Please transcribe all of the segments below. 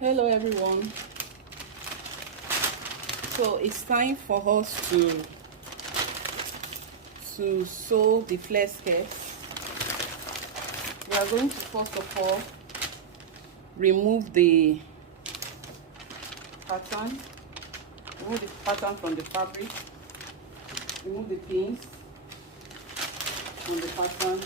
Hello everyone. So it's time for us to sew the flare skirts. We are going to first of all remove the pattern. Remove the pattern from the fabric. Remove the pins on the pattern.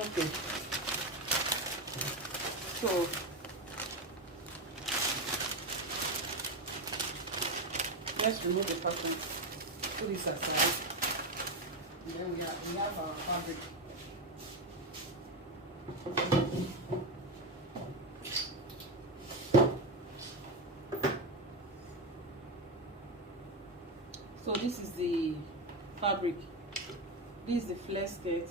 Okay, so let's remove the pattern. Put this aside. And then we have our fabric. So this is the fabric. This is the flare skirt.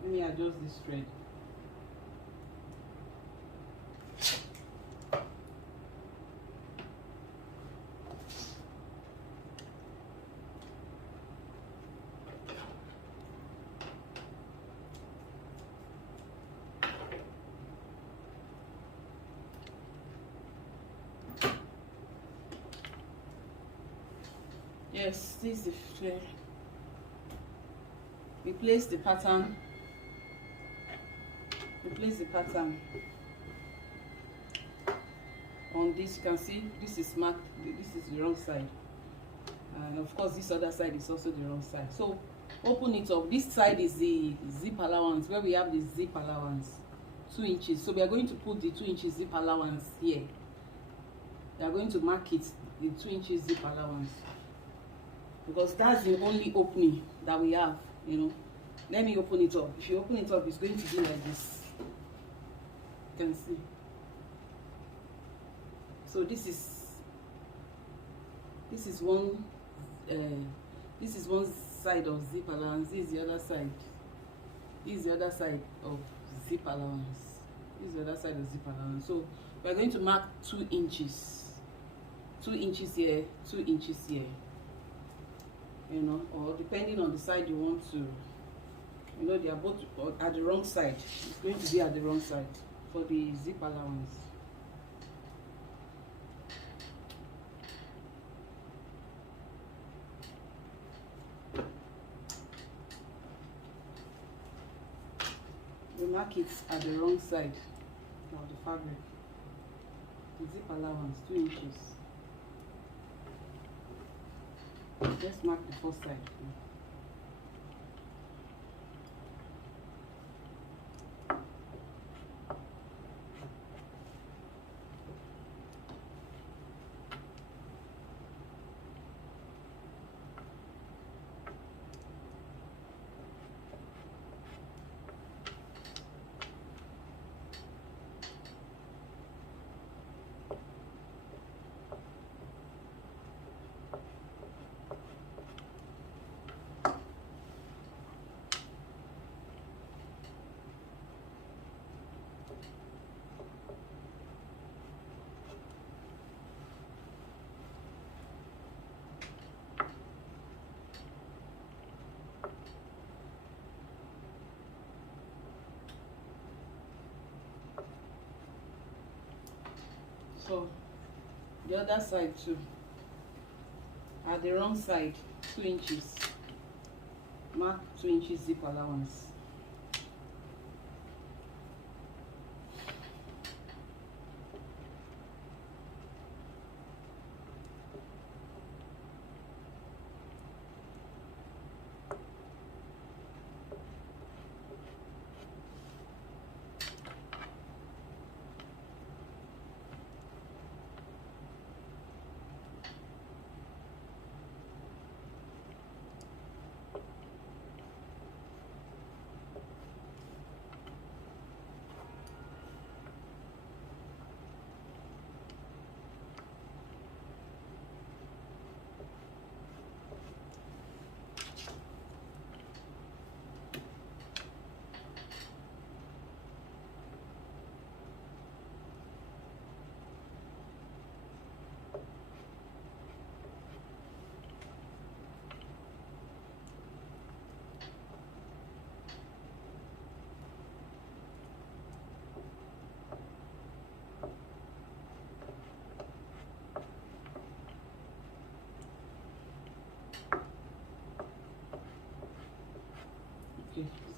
Let me adjust this thread. Yes, this is the flare. We place the pattern. On this. You can see this is marked. This is the wrong side, and of course this other side is also the wrong side. So open it up. This side is the zip allowance, where we have the zip allowance 2 inches. So we are going to put the 2 inches zip allowance here. We are going to mark it, the 2 inches zip allowance, because that's the only opening that we have, you know. Let me open it up. If you open it up, it's going to be like this. You can see. So this is one side of zip allowance. This is the other side. This is the other side of zip allowance. This is the other side of zip allowance. So we are going to mark 2 inches. 2 inches here, 2 inches here. You know, or depending on the side you want to. You know, they are both at the wrong side. It's going to be at the wrong side for the zip allowance. We mark it at the wrong side of the fabric. The zip allowance 2 inches. Let's mark the first side. So the other side too, at the wrong side, 2 inches. Mark 2 inches zip allowance.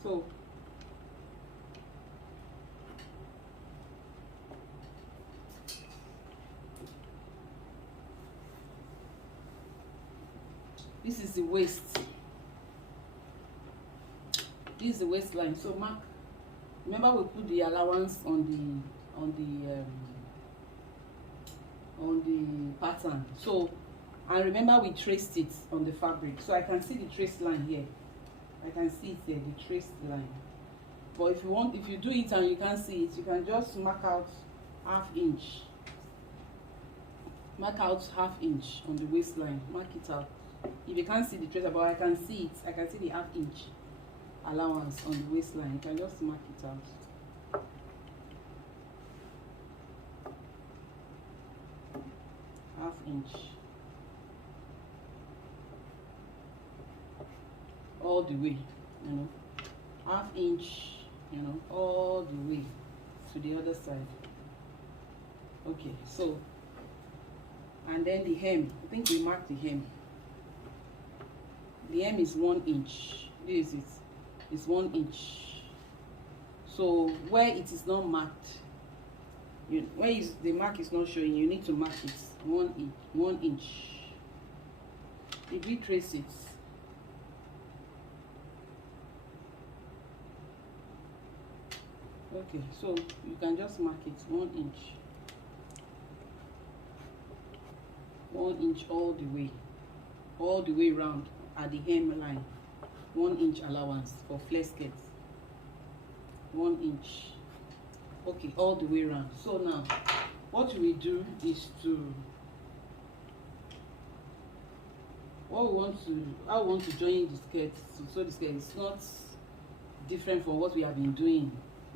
So this is the waist. This is the waistline. So mark. Remember, we put the allowance on the pattern. So, and remember we traced it on the fabric. So I can see the trace line here. I can see it here, the traced line. But if you do it and you can't see it, you can just mark out half inch. Mark out half inch on the waistline. Mark it out. If you can't see the trace, but I can see it. I can see the half inch allowance on the waistline. You can just mark it out. Half inch. All the way, you know. Half inch, you know, all the way to the other side. Okay, so, and then the hem. I think we marked the hem. The hem is 1 inch. This is it. It's 1 inch. So where it is not marked, where the mark is not showing, you need to mark it 1 inch. 1 inch. If we trace it, okay, so you can just mark it 1 inch. 1 inch all the way round at the hem line. 1 inch allowance for flare skirts. 1 inch. Okay, all the way around. So now what we do is I want to join the skirt. So the skirt is not different from what we have been doing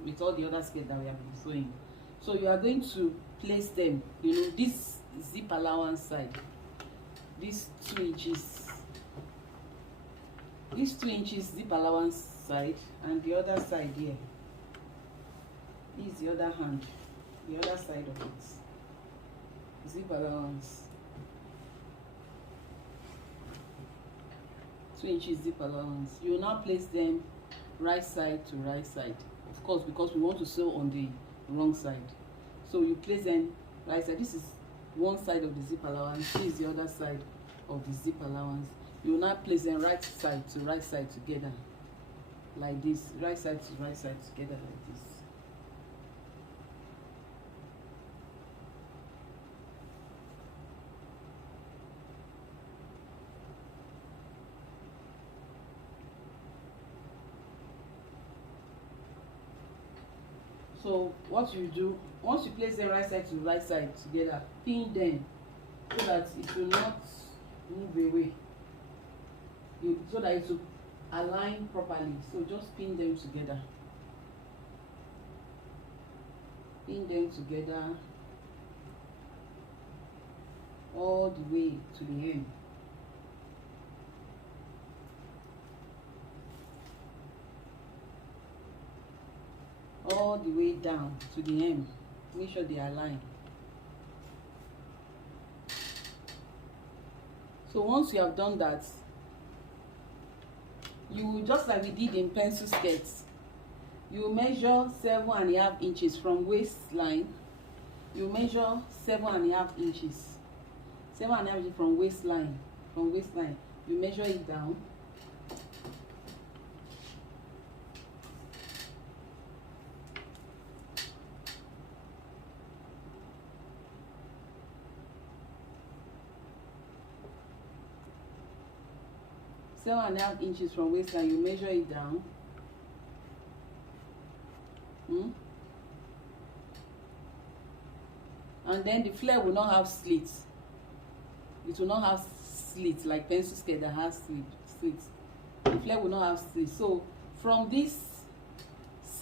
with all the other skirts that we have been sewing. So you are going to place them, you know, this zip allowance side, these 2 inches. This 2 inches zip allowance side, and the other side here. This is the other hand, the other side of it. Zip allowance. 2 inches zip allowance. You will now place them right side to right side. Of course, because we want to sew on the wrong side. So you place them right side. This is one side of the zip allowance. This is the other side of the zip allowance. You will now place them right side to right side together, like this. Right side to right side together, like this. So what you do, once you place them right side to right side together, pin them so that it will not move away. So that it will align properly. So just pin them together. Pin them together all the way to the end. All the way down to the end. Make sure they align. So once you have done that, you will, just like we did in pencil skirts, you measure 7.5 inches from waistline. You measure 7.5 inches. 7.5 inches from waistline. From waistline, you measure it down. Seven and a half inches from waistline, you measure it down. And then the flare will not have slits. It will not have slits like pencil skirt that has slits. The flare will not have slits. So from this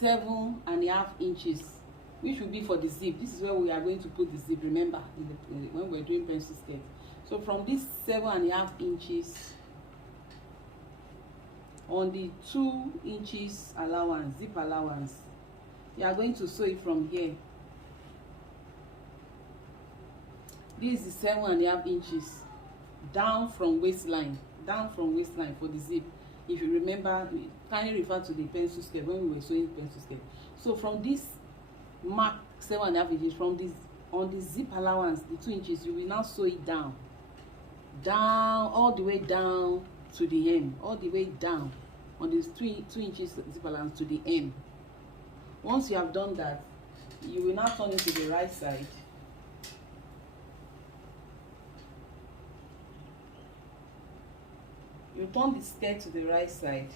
7.5 inches, which will be for the zip, this is where we are going to put the zip. Remember, when we're doing pencil skirt. So from this 7.5 inches. On the 2 inches allowance, zip allowance, you are going to sew it from here. This is 7.5 inches down from waistline for the zip. If you remember, kindly refer to the pencil skirt when we were sewing pencil skirt. So from this mark 7.5 inches, from this on the zip allowance, the 2 inches, you will now sew it down all the way down to the hem, all the way down on this 2 inches zip allowance to the hem. Once you have done that, you will now turn it to the right side. You turn the skirt to the right side.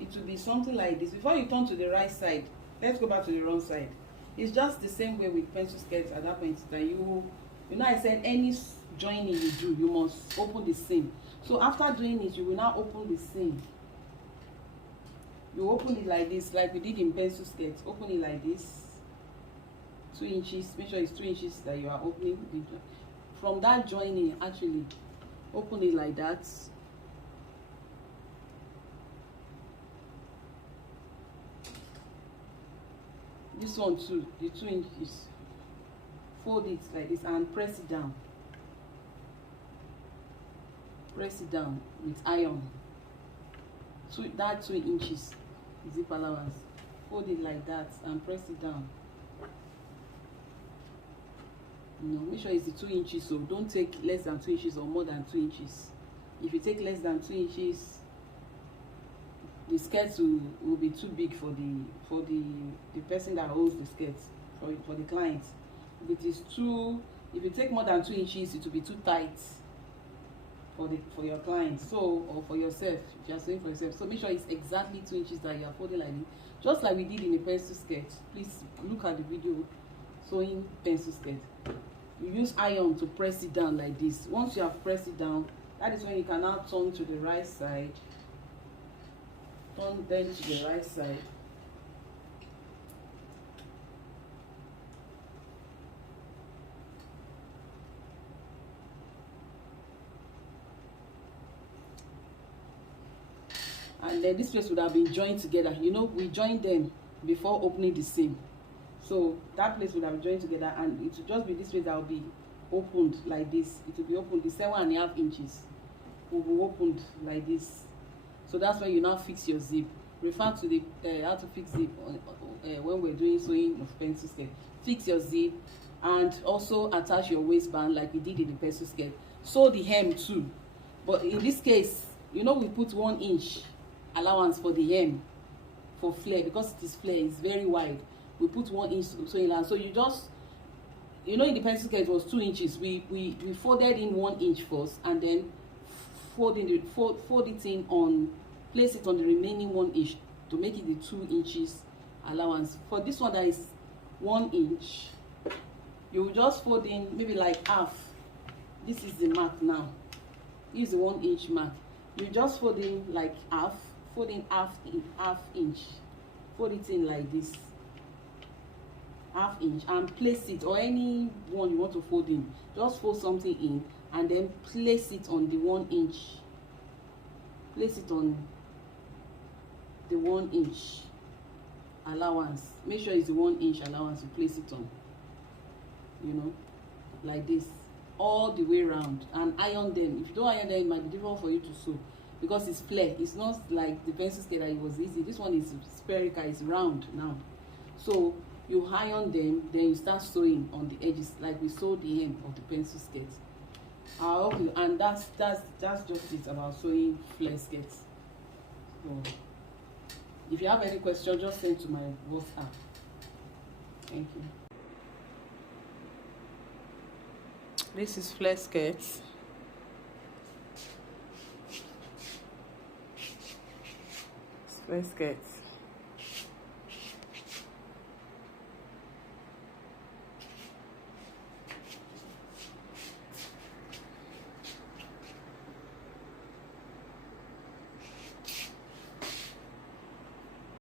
It will be something like this. Before you turn to the right side, let's go back to the wrong side. It's just the same way with pencil skirts at that point that you know I said any joining you do, you must open the seam. So after doing it, you will now open the seam. You open it like this, like we did in pencil skirts. Open it like this, 2 inches. Make sure it's 2 inches that you are opening. From that joining, actually, open it like that. This one too, the 2 inches. Fold it like this and press it down. Press it down with iron. So that 2 inches zip allowance. Fold it like that and press it down. You know, make sure it's the 2 inches, so don't take less than 2 inches or more than 2 inches. If you take less than 2 inches, the skirt will be too big for the person that holds the skirt, for the client. If you take more than 2 inches, it will be too tight for your client, so, or for yourself, if you are sewing for yourself. So make sure it's exactly 2 inches that you are folding like this, just like we did in a pencil skirt. Please look at the video sewing pencil skirt. You use iron to press it down like this. Once you have pressed it down, that is when you can now turn to the right side. Turn then to the right side. And then this place would have been joined together. You know, we joined them before opening the seam. So that place would have joined together, and it will just be this place that will be opened like this. It will be opened, the 7.5 inches will be opened like this. So that's when you now fix your zip. Refer to the how to fix zip when we're doing sewing of pencil skirt. Fix your zip and also attach your waistband like we did in the pencil skirt. Sew the hem too, but in this case, you know, we put 1 inch allowance for the hem for flare, because it is flare, it's very wide. We put 1 inch sewing allowance. So you just, you know, in the pencil skirt it was 2 inches. We folded in 1 inch first, and then fold it in on, place it on the remaining 1 inch to make it the 2 inches allowance. For this one that is 1 inch, you will just fold in maybe like half. This is the mark now. This is the 1 inch mark. You just fold in like half, fold in half inch, fold it in like this, ½ inch, and place it, or any one you want to fold in, just fold something in and then place it on the 1 inch. Place it on the 1 inch allowance. Make sure it's the 1 inch allowance you place it on, you know, like this, all the way around, and iron them. If you don't iron them, it might be difficult for you to sew because it's flare. It's not like the pencil skirt that it was easy. This one is spherical, it's round now. So you iron them, then you start sewing on the edges like we sewed the hem of the pencil skirt. Okay, and that's just it about sewing flare skirts. So if you have any question, just send to my WhatsApp. Thank you. This is flare skirts. Flare skirts.